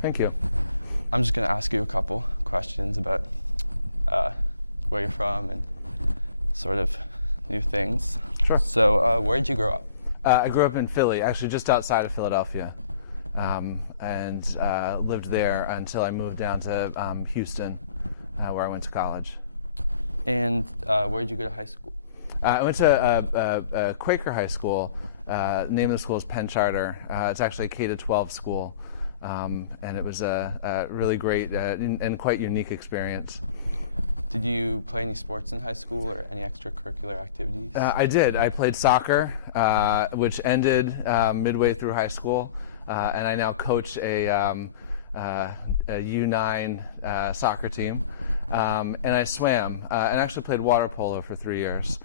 Thank you. Sure. I grew up in Philly, actually just outside of Philadelphia, and lived there until I moved down to Houston, where I went to college. Where did you go to high school? I went to a Quaker high school. The name of the school is Penn Charter. It's actually a K-12 school, and it was a really great and quite unique experience. Did you play any sports in high school or any extracurricular activities? I did. I played soccer, which ended midway through high school, and I now coach a U9 soccer team. And I swam, and actually played water polo for 3 years,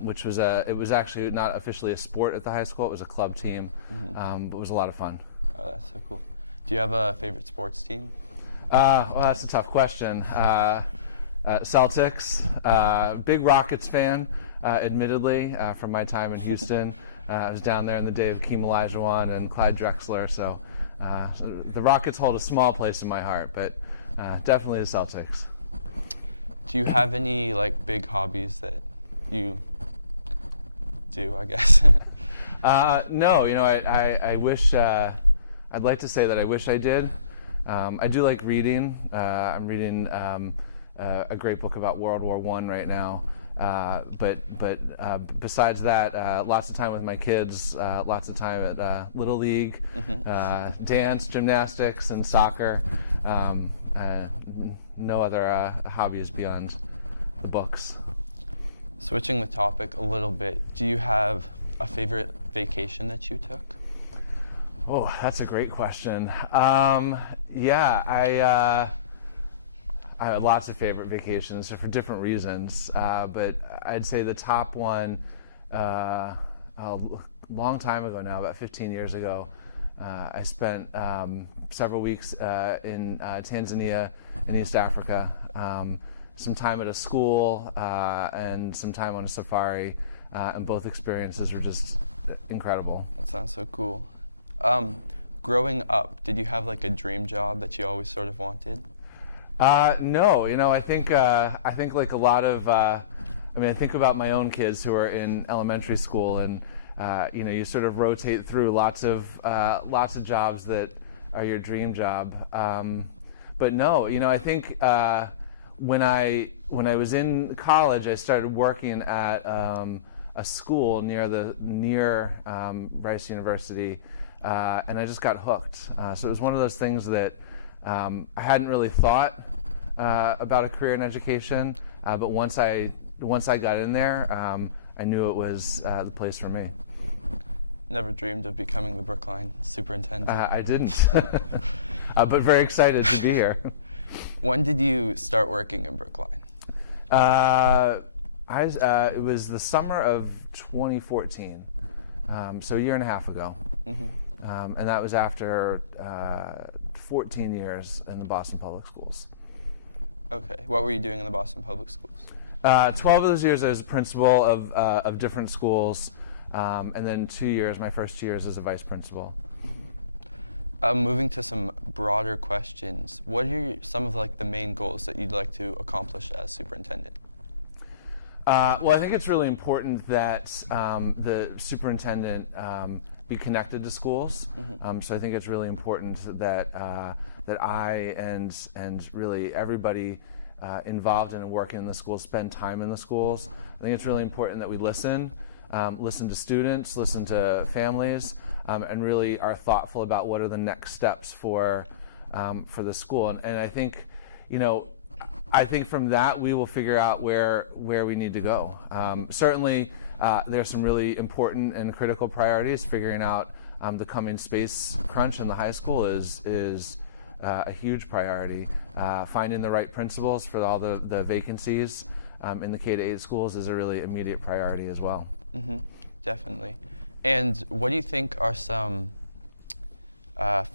which was it was actually not officially a sport at the high school. It was a club team, but it was a lot of fun. Do you have a favorite sports team? Well, that's a tough question. Celtics, big Rockets fan, admittedly, from my time in Houston. I was down there in the day of Hakeem Olajuwon and Clyde Drexler, so the Rockets hold a small place in my heart, but definitely the Celtics. Do you have any big hobbies that you No, I wish, I'd like to say that I wish I did. I do like reading. I'm reading a great book about World War I right now. But besides that, lots of time with my kids, lots of time at Little League, dance, gymnastics, and soccer. No other hobbies beyond the books. So I'm going to talk a little bit about a favorite vacation achievement. Oh, that's a great question. Yeah, I have lots of favorite vacations for different reasons, but I'd say the top one, a long time ago now, about 15 years ago, I spent several weeks in Tanzania in East Africa, some time at a school and some time on a safari, and both experiences were just incredible. Growing up, did you have a dream job that you were still going for? No, I think like a lot of, I think about my own kids who are in elementary school, and you sort of rotate through lots of jobs that are your dream job. But no, I think when I was in college, I started working at a school near Rice University, and I just got hooked. So it was one of those things that I hadn't really thought about a career in education, but once I got in there, I knew it was the place for me. I didn't, but very excited to be here. When did you start working at Brookline? It was the summer of 2014, so a year and a half ago, and that was after 14 years in the Boston Public Schools. What were you doing in the Boston Public Schools? 12 of those years I was a principal of different schools, and then 2 years, my first 2 years as a vice principal. Well, I think it's really important that the superintendent be connected to schools. So I think it's really important that I and really everybody involved in working in the schools spend time in the schools. I think it's really important that we listen to students, listen to families, and really are thoughtful about what are the next steps for the school. And I think, I think from that we will figure out where we need to go. Certainly, there's some really important and critical priorities. Figuring out the coming space crunch in the high school is a huge priority. Finding the right principals for all the vacancies in the K-8 schools is a really immediate priority as well. What do you think of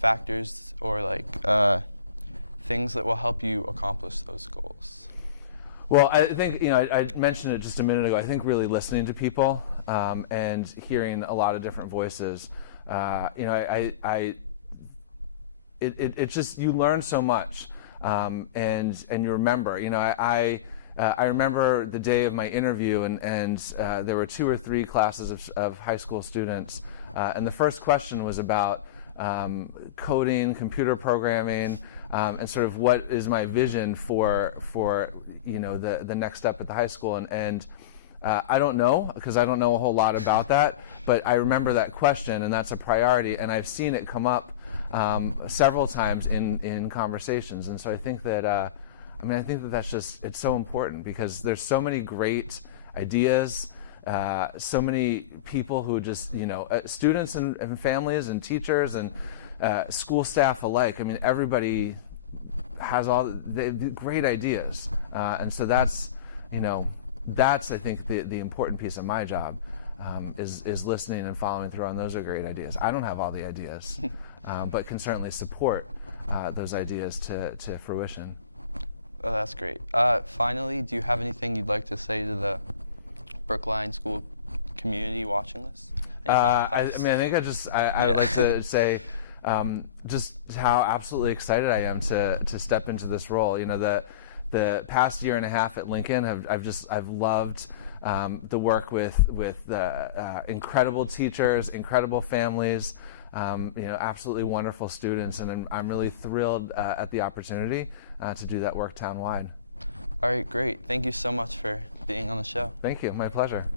factories or what else can you accomplish with school? Well, I think, I mentioned it just a minute ago. I think really listening to people and hearing a lot of different voices. It's just, you learn so much, and you remember. I remember the day of my interview, and there were 2 or 3 classes of high school students, and the first question was about coding, computer programming, and sort of what is my vision for the next step at the high school. And I don't know, because I don't know a whole lot about that, but I remember that question, and that's a priority, and I've seen it come up several times in conversations. And so I think that that's just, it's so important, because there's so many great ideas, so many people who just, students and families and teachers and school staff alike. I mean, everybody has they have great ideas, and so that's I think the important piece of my job, is listening and following through on those are great ideas. I don't have all the ideas, but can certainly support those ideas to fruition. I think I would like to say just how absolutely excited I am to step into this role. The past year and a half at Lincoln, I've loved the work with the incredible teachers, incredible families, absolutely wonderful students, and I'm really thrilled at the opportunity to do that work town-wide. Thank you so much, Jerry. Thank you. My pleasure.